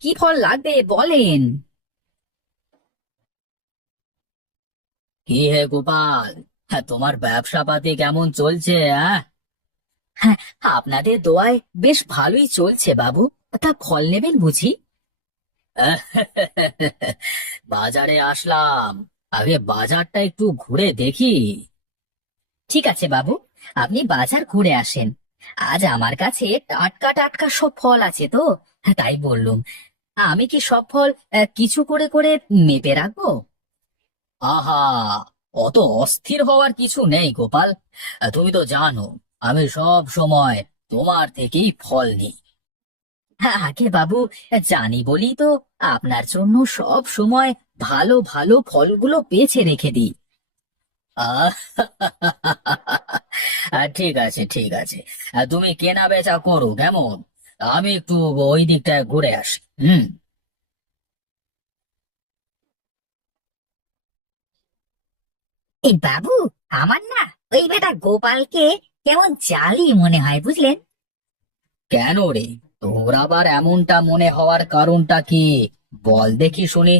কি ফল লাগবে বলেন। কি হে গোপাল, হ্যাঁ, তোমার ব্যবসা পাতি কেমন চলছে? হ্যাঁ, আপনাদের দোয়ায় বেশ ভালোই চলছে বাবু। তা ফল নেবেন বুঝি? বাজারে আসলাম, আগে বাজারটা একটু ঘুরে দেখি। ঠিক আছে বাবু, আপনি বাজার ঘুরে আসেন। আজ আমার কাছে টাটকা টাটকা সব ফল আছে তো, তাই বললুম। আমি কি সব ফল কিছু করে করে মেপে রাখবো? আহা, অত অস্থির হওয়ার কিছু নেই গোপাল। তুমি তো জানো আমি সব সময় তোমার থেকেই ফল নিই। আগে বাবু, জানি বলি তো আপনার জন্য সব সময় ভালো ভালো ফলগুলো বেছে রেখে দিই। আহ, ঠিক আছে ঠিক আছে, তুমি কেনা বেচা করো কেমন, আমি একটু ওই দিকটায় ঘুরে আসি। হুম। এই বাবু, আমার না ওই বেটা গোপালকে কেমন জালি মনে হয় বুঝলেন। কেন রে, তোর আবার এমনটা মনে হওয়ার কারণটা কি? বল দেখি শুনি।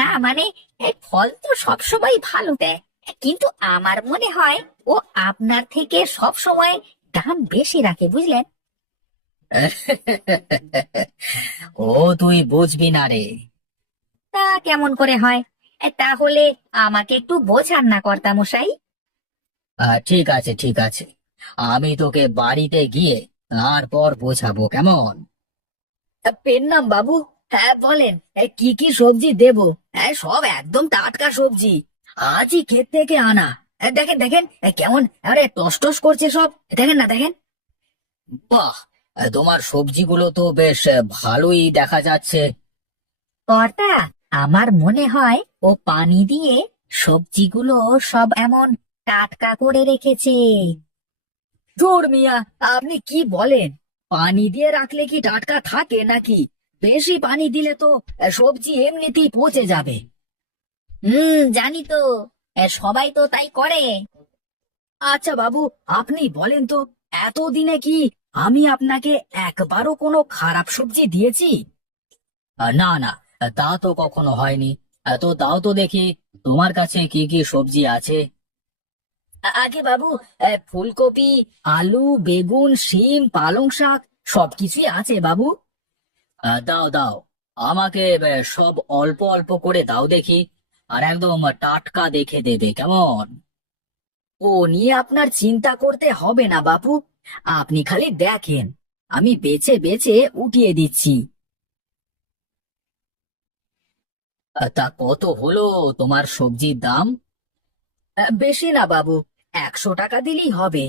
না মানে, এই ফল তো সবসময় ভালো দেয়, কিন্তু আমার মনে হয় ও আপনার থেকে সব সময় দাম বেশি রাখে বুঝলেন। ও, তুই বুঝবি না রে। তা কেমন করে হয়? তাহলে আমাকে একটু বোঝান না কর্তা মশাই। ঠিক আছে ঠিক আছে, আমি তোকে বাড়িতে গিয়ে তারপর বোঝাবো কেমন। পেন নাম বাবু। হ্যাঁ বলেন, কি কি সবজি দেবো? সব একদম টাটকা সবজি, আজই ক্ষেত থেকে আনা। দেখেন দেখেন, কেমন আরে টস টস করছে সব, দেখেন না দেখেন। বাহ, তোমার সবজিগুলো তো বেশ ভালোই দেখা যাচ্ছে। কর্তা, আমার মনে হয় ও পানি দিয়ে সবজিগুলো সব এমন টাটকা করে রেখেছে। ধুর মিয়া, আপনি কি বলেন? পানি দিয়ে রাখলে কি টাটকা থাকে নাকি? বেশি পানি দিলে তো সবজি এমনিতেই পচে যাবে। জানি তো, সবাই তো তাই করে। আচ্ছা বাবু, আপনি বলেন তো, এতদিনে কি আমি আপনাকে একবারও কোনো খারাপ সবজি দিয়েছি? না না, তা তো কখনো হয়নি। তো দাও তো দেখি, তোমার কাছে কি কি সবজি আছে। আগে বাবু, ফুলকপি, আলু, বেগুন, শিম, পালং শাক সবকিছুই আছে বাবু। দাও দাও, আমাকে সব অল্প অল্প করে দাও দেখি, আর একদম টাটকা দেখে দেবে কেমন। ও নিয়ে আপনার চিন্তা করতে হবে না বাপু, আপনি খালি দেখেন, আমি বেছে বেছে উঠিয়ে দিচ্ছি। তা কত হলো তোমার সবজির দাম? বেশি না বাবু, 100 টাকা দিলেই হবে।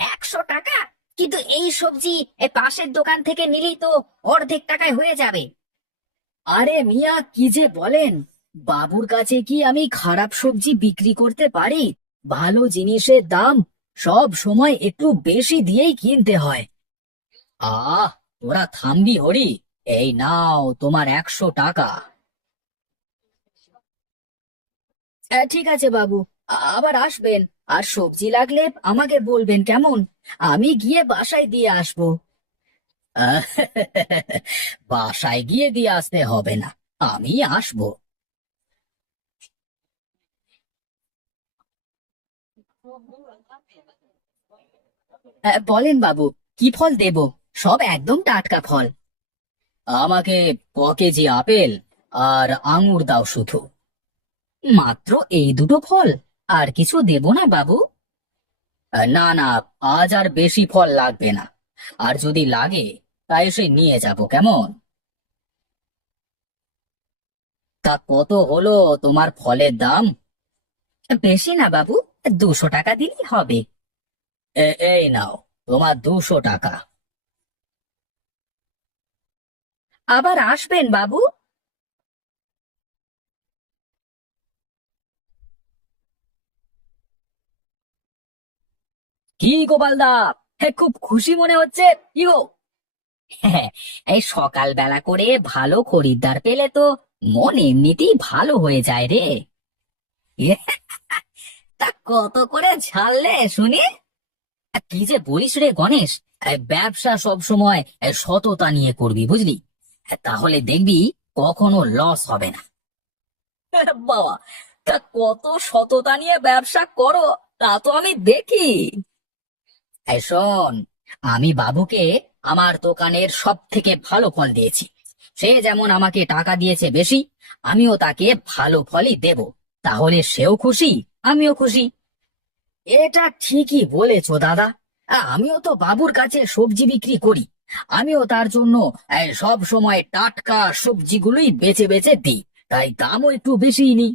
100 টাকা? কিন্তু এই সবজি পাশের দোকান থেকে নিলেই তো অর্ধেক টাকায় হয়ে যাবে। আরে মিয়া, কি যে বলেন! বাবুর কাছে কি আমি খারাপ সবজি বিক্রি করতে পারি? ভালো জিনিসের দাম সব সময় একটু বেশি দিয়েই কিনতে হয়। তোরা থামবি হরি, এই নাও তোমার 100 টাকা। ঠিক আছে বাবু, আবার আসবেন, আর সবজি লাগলে আমাকে বলবেন কেমন, আমি গিয়ে বাসায় দিয়ে আসবো। আহ, বাসায় গিয়ে দিয়ে আসতে হবে না, আমি আসবো। বলেন বাবু, কি ফল দেব? সব একদম টাটকা ফল। আমাকে ক কেজি আপেল আর আঙুর দাও শুধু। মাত্র এই দুটো ফল? আর কিছু দেব না বাবু? না না, আজ আর বেশি ফল লাগবে না, আর যদি লাগে তাই এসে নিয়ে যাব কেমন। তা কত হলো তোমার ফলের দাম? বেশি না বাবু, 200 টাকা দিলেই হবে। এই নাও তোমার 200 টাকা। আবার আসবেন বাবু। কি গোপালদা, হ্যাঁ, খুব খুশি মনে হচ্ছে, কি গো? হ্যাঁ, এই সকালবেলা করে ভালো খরিদ্দার পেলে তো মন এমনিতেই ভালো হয়ে যায় রে। এ, তা কত করে ছাড়লে শুনি? কি যে বলিস রে গণেশ, ব্যবসা সব সময় সততা নিয়ে করবি, বুঝলি? তাহলে দেখবি কখনো লস হবে না। বাবা, তা কত সততা নিয়ে ব্যবসা করো, তা তো আমি দেখি। শোন, আমি বাবুকে আমার দোকানের সব থেকে ভালো ফল দিয়েছি। সে যেমন আমাকে টাকা দিয়েছে বেশি, আমিও তাকে ভালো ফলই দেব। তাহলে সেও খুশি, আমিও খুশি। এটা ঠিকই বলেছো দাদা। আমিও তো বাবুর কাছে সবজি বিক্রি করি। আমিও তার জন্য সব সময় টাটকা সবজিগুলোই বেছে বেছে দিই, তাই দামও একটু বেশিই নিই।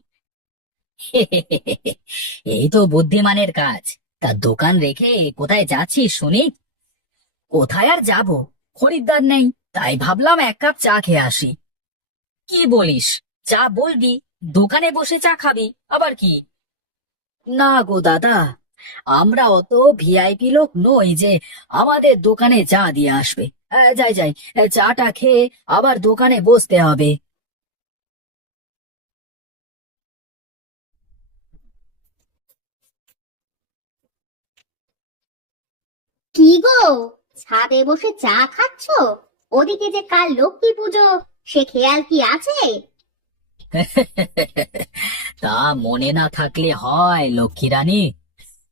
এই তো বুদ্ধিমানের কাজ। তা দোকান রেখে কোথায় যাচ্ছিস শুনি? কোথায় আর যাব, খরিদ্দার নেই, তাই ভাবলাম এক কাপ চা খেয়ে আসি। কি বলিস? চা বলবি? দোকানে বসে চা খাবি আবার কি? না গো দাদা, আমরা অত ভিআইপি লোক নই যে আমাদের দোকানে চা দিয়ে আসবে। যাই যাই, চাটা খেয়ে আবার দোকানে বসতে হবে। কি গো, ছাদে বসে চা খাচ্ছো? ওদিকে যে কাল লক্ষ্মী পুজো, সে খেয়াল কি আছে? তা মনে না থাকলে হয় লক্ষ্মী রানী?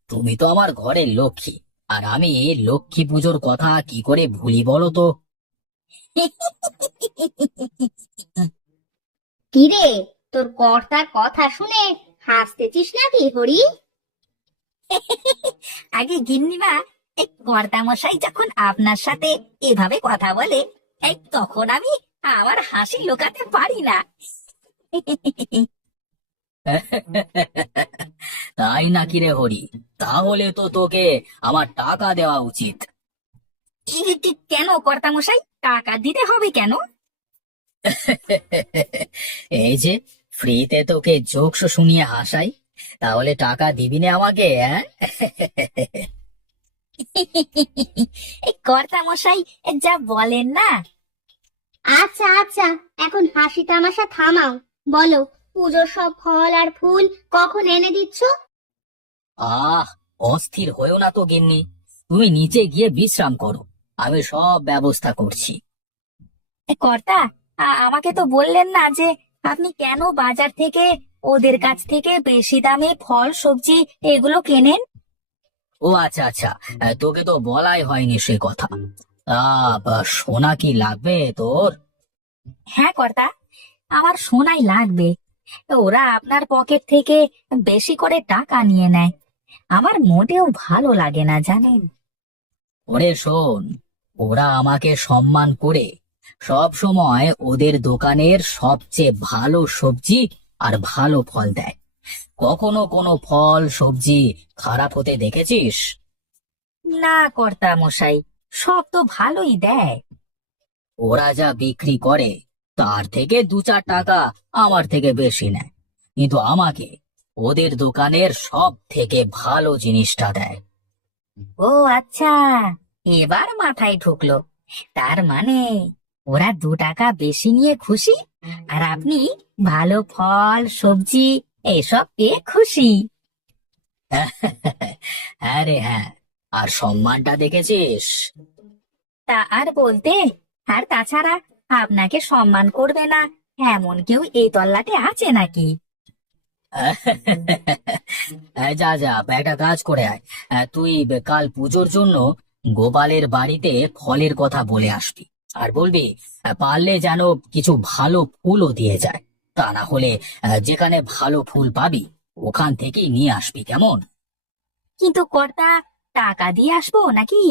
তুমি তো আমার ঘরের লক্ষ্মী, আর আমি লক্ষ্মী পুজোর কথা কি করে ভুলি বলো তো? কি রে, তোর কর্তার কথা শুনে হাসতেছিস নাকি হরি? আগে গিন্নিমা, এই কর্তামশাই যখন আপনার সাথে এভাবে কথা বলে, তখন আমি আমার হাসি লুকাতে পারি না। তাই নাকি রে হরি? তাহলে তো তোকে আমার টাকা দেওয়া উচিত। কেন কর্তামশাই, টাকা দিতে হবে কেন? এই যে ফ্রিতে তোকে জোকস শুনিয়ে হাসাই, তাহলে টাকা দিবি না আমাকে, হ্যাঁ? এই কর্তামশাই যা বলেন না। আচ্ছা আচ্ছা, এখন হাসি তামাশা থামাও। বলো, পুজোর সব ফল আর ফুল কখন এনে দিচ্ছ? আহ, অস্থির হয়েও না তো গিন্নি, তুমি নিচে গিয়ে বিশ্রাম করো, আমি সব ব্যবস্থা করছি। কর্তা, আমাকে তো বললেন না যে আপনি কেন বাজার থেকে ওদের কাছ থেকে বেশি দামে ফল সবজি এগুলো কেনেন। ও আচ্ছা আচ্ছা, তোকে তো বলাই হয়নি সে কথা। সোনা কি লাগবে তোর? হ্যাঁ কর্তা, আমার সোনাই লাগবে। ওরা আপনার পকেট থেকে বেশি করে টাকা নিয়ে নেয়, আমার মোটেও ভালো লাগে না জানেন। ওরে শোন, ওরা আমাকে সম্মান করে সব সময় ওদের দোকানের সবচেয়ে ভালো সবজি আর ভালো ফল দেয়। কখনো কোনো ফল সবজি খারাপ হতে দেখেছিস? না কর্তা মশাই, সব তো ভালোই দেয়। ওরা যা বিক্রি করে তার থেকে 2-4 টাকা আমার থেকে বেশি নেয়, কিন্তু আমাকে ওদের দোকানের সব থেকে ভালো জিনিসটা দেয়। ও আচ্ছা, এবার মাথায় ঢুকলো। তার মানে ওরা 2 টাকা বেশি নিয়ে খুশি, আর আপনি ভালো ফল সবজি এসব পেয়ে খুশি। হ্যাঁ রে হ্যাঁ, আর সম্মানটা দেখেছিস? তা আর বলতে, আর তাছাড়া আপনাকে সম্মান করবে না এমন কেউ এই তল্লাটে আছে নাকি? যা যা, একটা কাজ করে আয়। তুই কাল পুজোর জন্য গোপালের বাড়িতে ফলের কথা বলে আসবি, আর বলবি পারলে যেন কিছু ভালো ফুলও দিয়ে যায়। তা না হলে যেখানে ভালো ফুল পাবি ওখান থেকেই নিয়ে আসবি, কেমন? কিন্তু কর্তা, টাকা দিয়ে আসবো নাকি?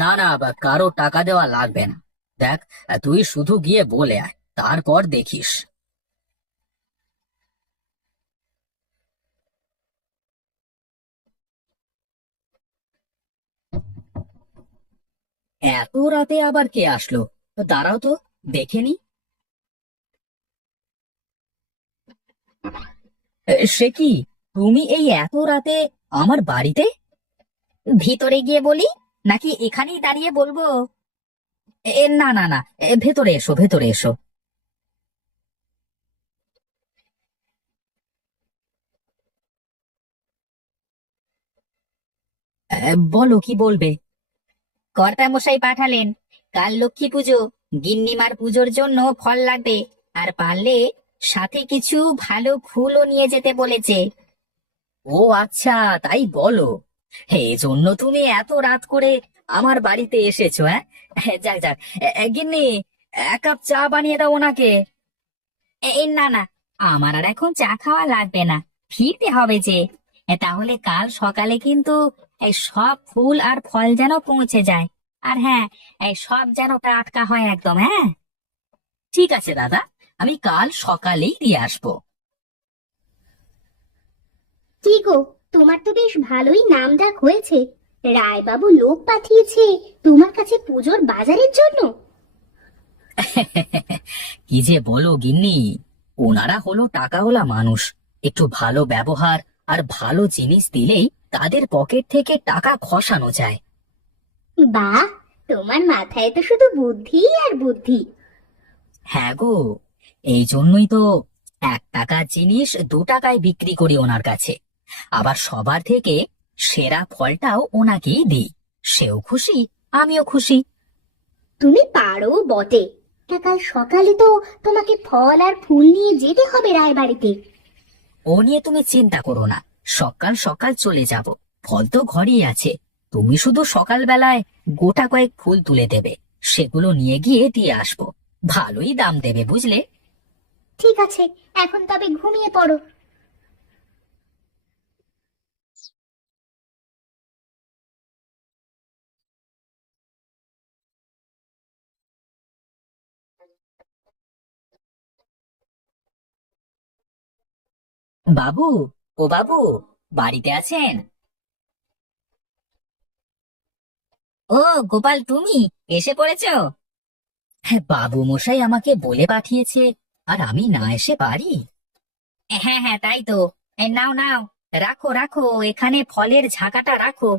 না না, কারো টাকা দেওয়া লাগবে না। দেখ, তুই শুধু গিয়ে বলে আয়, তারপর দেখিস। এত রাতে আবার কে আসলো? দাঁড়াও তো, দেখে নি। সে কি, তুমি এই এত রাতে আমার বাড়িতে? ভিতরে গিয়ে বলি নাকি এখানেই দাঁড়িয়ে বলবো? না না না, ভেতরে এসো, ভেতরে এসো। বলো কি বলবে? কর্তামশাই পাঠালেন, কাল লক্ষ্মী পুজো, গিন্নিমার পুজোর জন্য ফল লাগবে, আর পারলে সাথে কিছু ভালো ফুলও নিয়ে যেতে বলেছে। ও আচ্ছা, তাই বলো। এই জন্য তুমি এত রাত করে আমার বাড়িতে এসেছো? হ্যাঁ, যাক যাক। গিন্নি, এক কাপ চা বানিয়ে দাও ওনাকে। এই না না, আমার আর এখন চা খাওয়া লাগবে না, ফিরতে হবে যে। তাহলে কাল সকালে কিন্তু এই সব ফুল আর ফল যেন পৌঁছে যায়। আর হ্যাঁ, এই সব যেন টাটকা হয় একদম। হ্যাঁ, ঠিক আছে দাদা, আমি কাল সকালেই দিয়ে আসবো। কি গো, তোমার তো বেশ ভালোই নাম ডাক হয়েছে। রায়বাবু লোক পাঠিয়েছে তোমার কাছে পুজোর বাজারের জন্য? কি যে বলো গিন্নি, ওনারা হলো টাকাওয়ালা মানুষ। একটু ভালো ব্যবহার আর ভালো জিনিস দিলেই তাদের পকেট থেকে টাকা খসানো যায়। বাহ, তোমার মাথায় তো শুধু বুদ্ধি আর বুদ্ধি। হ্যাঁ গো, এই জন্যই তো 1 টাকার জিনিস 2 টাকায় বিক্রি করি ওনার কাছে। আবার সবার থেকে সেরা ফলটাও ওনাকেই দিই। সেও খুশি, আমিও খুশি। তুমি পারো বটে। তা কাল সকালে তো তোমাকে ফল আর ফুল নিয়ে যেতে হবে রায়বাড়িতে। ও নিয়ে তুমি চিন্তা করো না, সকাল সকাল চলে যাব। ফল তো ঘরেই আছে, তুমি শুধু সকালবেলায় গোটা কয়েক ফুল তুলে দেবে, সেগুলো নিয়ে গিয়ে দিয়ে আসবো। ভালোই দাম দেবে, বুঝলে? ঠিক আছে, এখন তবে ঘুমিয়ে পড়ো। বাবু, ও বাবু, বাড়িতে আছেন? ও গোপাল, তুমি এসে পড়েছো? হ্যাঁ, বাবু মশাই আমাকে বলে পাঠিয়েছে, আর আমি না এসে পারি? হ্যাঁ হ্যাঁ, তাই তো। নাও নাও, রাখো রাখো, এখানে ফলের ঝাঁকাটা রাখো।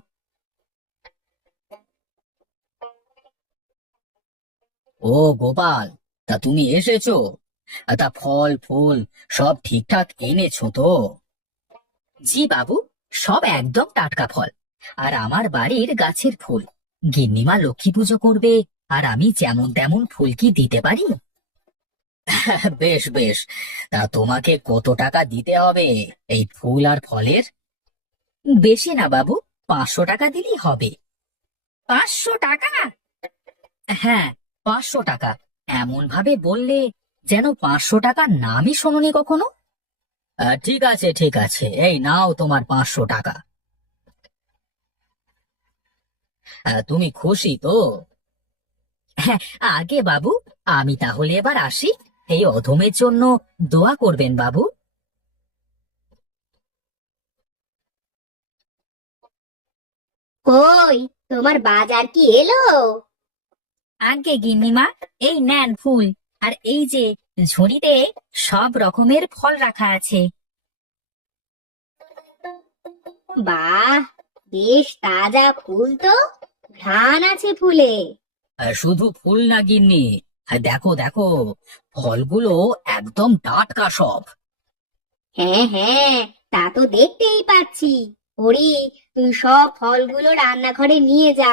ও গোপাল, তা তুমি এসেছো? তা ফল ফুল সব ঠিকঠাক এনেছো তো? জি বাবু, সব একদম টাটকা ফল, আর আমার বাড়ির গাছের ফুল। গিন্নিমা লক্ষ্মী পুজো করবে, আর আমি যেমন তেমন ফুল কি দিতে পারি? বেশ বেশ, তা তোমাকে কত টাকা দিতে হবে এই ফুল আর ফলের? বেশি না বাবু, 500 টাকা দিলেই হবে। 500 টাকা? হ্যাঁ, 500 টাকা। এমন ভাবে বললে যেন 500 টাকার নামই শোনোনি কখনো। ঠিক আছে ঠিক আছে, এই নাও তোমার 500 টাকা। তুমি খুশি তো? হ্যাঁ, আগে বাবু, আমি তাহলে এবার আসি। এই অধমের জন্য দোয়া করবেন বাবু। কই, তোমার বাজার কি এলো? আগে গিন্নিমা, এই নেন ফুল, আর এই যে ঝুড়িতে সব রকমের ফল রাখা আছে। বাহ, বেশ তাজা ফুল তো, ঘ্রাণ আছে ফুলে। শুধু ফুল না গিন্নি, দেখো দেখো, ফলগুলো একদম টাটকা সব। হ্যাঁ হ্যাঁ, তা তো দেখতেই পাচ্ছি। হরি, তুই সব ফলগুলো রান্নাঘরে নিয়ে যা।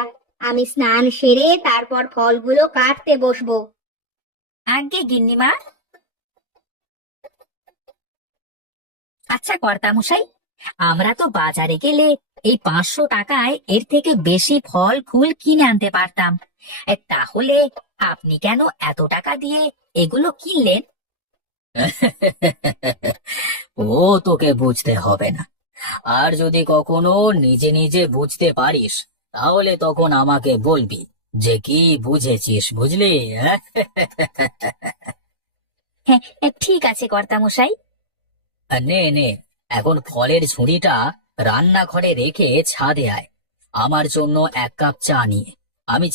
আমি স্নান সেরে তারপর ফলগুলো কাটতে বসবো। আগে গিন্নিমা। আচ্ছা কর্তামশাই, আমরা তো বাজারে গেলে এই 500 টাকায় এর থেকে বেশি ফল ফুল কিনে আনতে পারতাম। তাহলে আপনি কেন এত টাকা দিয়ে এগুলো কিনলেন? ও তোকে বুঝতে হবে না, আর যদি কখনো নিজে নিজে বুঝতে পারিস, তাহলে তখন আমাকে বলবি যে কি বুঝেছিস, বুঝলি? হ্যাঁ, ঠিক আছে কর্তামশাই। নে নে, এখন ফলের ঝুড়িটা রান্নাঘরে রেখে ছাদে আয়, আমার জন্য 1 কাপ চা নিয়ে। আমি